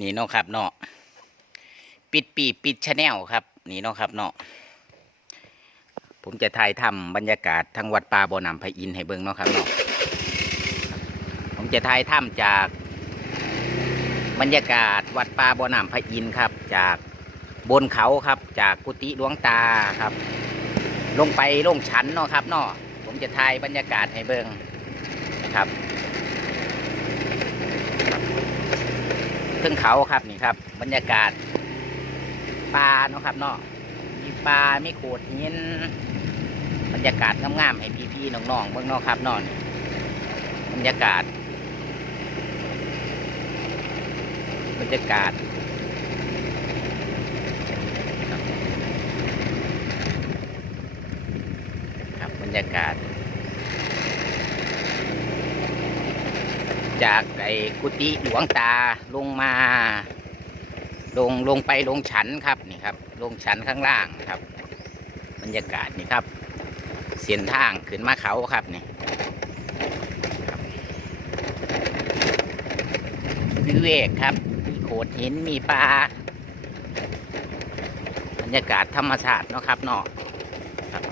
นี่เนาะครับเนาะปิดปีปิดชาแนลครับนี่เนาะครับเนาะผมจะถ่ายทำบรรยากาศทางวัดป่าบ่อนำพระอินให้เบิ่งเนาะครับเนาะผมจะถ่ายทำจากบรรยากาศวัดป่าบ่อนำพระอินครับ จากบนเขาครับ จากกุฏิหลวงตาครับ ลงไปลงชันเนาะครับเนาะผมจะถ่ายบรรยากาศให้เบิ่งนะครับ ขึ้นเขาครับนี่ครับ บรรยากาศปลาเนาะครับเนาะมีปลามีโขดหินบรรยากาศงามๆให้พี่ๆน้องๆเบิ่งนาะครับนอนบรรยากาศ บรรยากาศครับบรรยากาศ จากไอ้กุฏิหลวงตาลงมา ลงลงไปลงฉันครับนี่ครับ ลงฉันข้างล่างครับ บรรยากาศนี่ครับ เสียนทางขึ้นมาเขาครับนี่วิเวกครับ มีโขดหินมีปลาบรรยากาศธรรมชาติเนาะครับเนาะครับ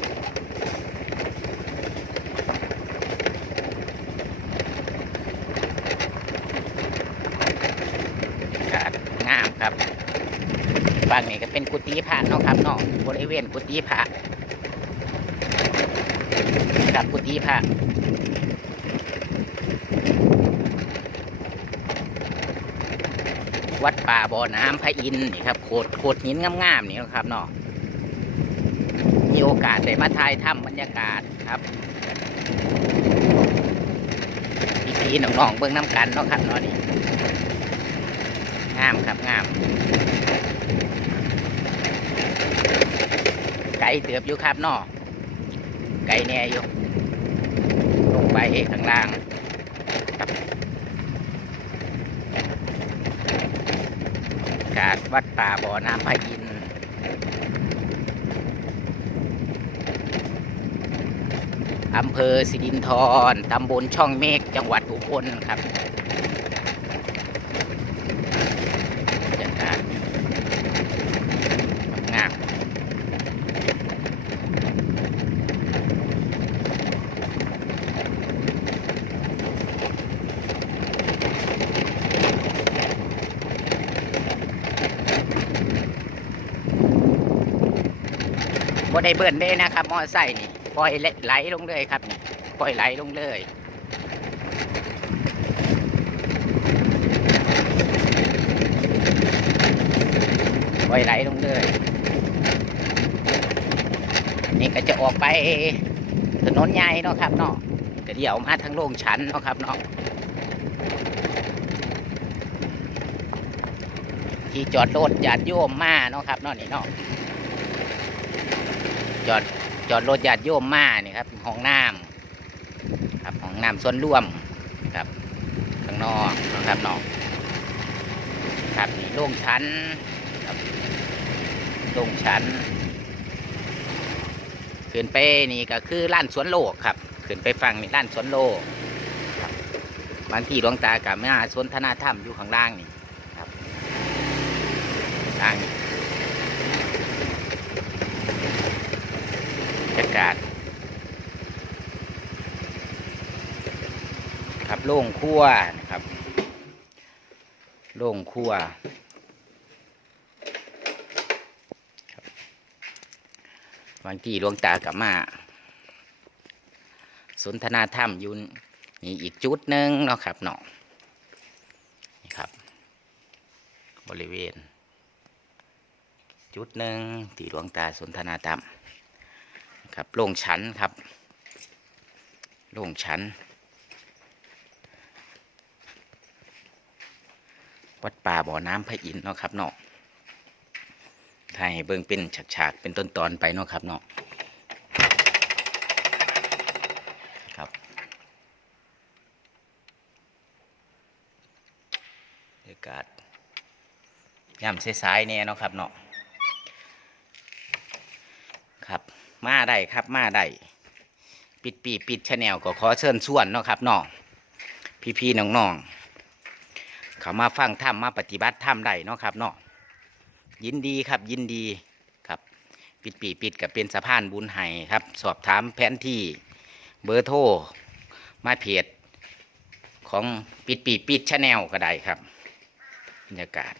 บรรยากาศงาม ครับฝั่งนี้ก็เป็นกุฏิพระเนาะครับเนาะบริเวณกุฏิพระครับกุฏิพระวัดป่าบ่อน้ำพระอินนี่ครับโขดโขดหินงามๆนี่นะครับเนาะมีโอกาสได้มาถ่ายทำบรรยากาศครับพี่ๆน้องๆเบิ่งน้ำกันเนาะครับเนาะนี่ งามครับงาม ไก่เตือบอยู่ครับนอไก่แน่อยู่ลงไปข้างล่างกาดวัดป่าบ่อน้ำพระอินอำเภอสิรินธรตำบลช่องเมฆจังหวัดอุบลครับ บรรยากาศงาม บ่ได้เบิ่นเด้นะครับมอไซค์นี่ปล่อยไหลลงเลยครับนี่ปล่อยไหลลงเลยปล่อยไหลลงเลย นี่ก็จะออกไปถนนใหญ่เนาะครับเนาะก็เดี๋ยวมาทางโรงชั้นเนาะครับเนาะที่จอดรถญาติโยมมาเนาะครับเนาะนี่เนาะ จอดจอดรถญาติโยมมานี่ครับห้องน้ำครับห้องน้ำส่วนร่วมครับข้างนอกนะครับนาะครับนี่โรงชั้นครับลงชั้นขึ้นไปนี่ก็คือล้านสวนโลกครับขึ้นไปฟังนี่ล้านสวนโลกบางทีหลวงตากับแม่สนทนาธรรมอยู่ข้างล่างนี่ครับล่างนี่บรรยากาศครับโล่งคั่วนะครับ โล่งคั่วบางทีหลวงตากลับมา สนทนาธรรมยู่นี่อีกจุดหนึ่งเนาะครับเนาะนี่ครับ บริเวณ จุดหนึ่งที่หลวงตาสนทนาธรรมครับโล่งชั้นครับโล่งชั้น วัดป่าบ่อน้ำพระอินทร์เนาะครับเนาะถ่ายให้เบิ่งเป็นฉากๆเป็นต้นตอนไปเนาะครับเนาะครับบรรยากาศย่ำสายๆเนี่ยเนาะครับเนาะครับมาได้ครับมาได้ปิดปีปิดชาแนลก็ขอเชิญชวนเนาะครับเนาะพี่ๆน้องๆ เขามาฟังธรรมมาปฏิบัติธรรมได้เนาะครับเนาะยินดีครับยินดีครับ ปิดปีปิดกับเป็นสะพานบุญไห้ครับ สอบถามแผนที่เบอร์โทรมาเพจของปิดปีปิดชาแนลก็ได้ครับบรรยากาศ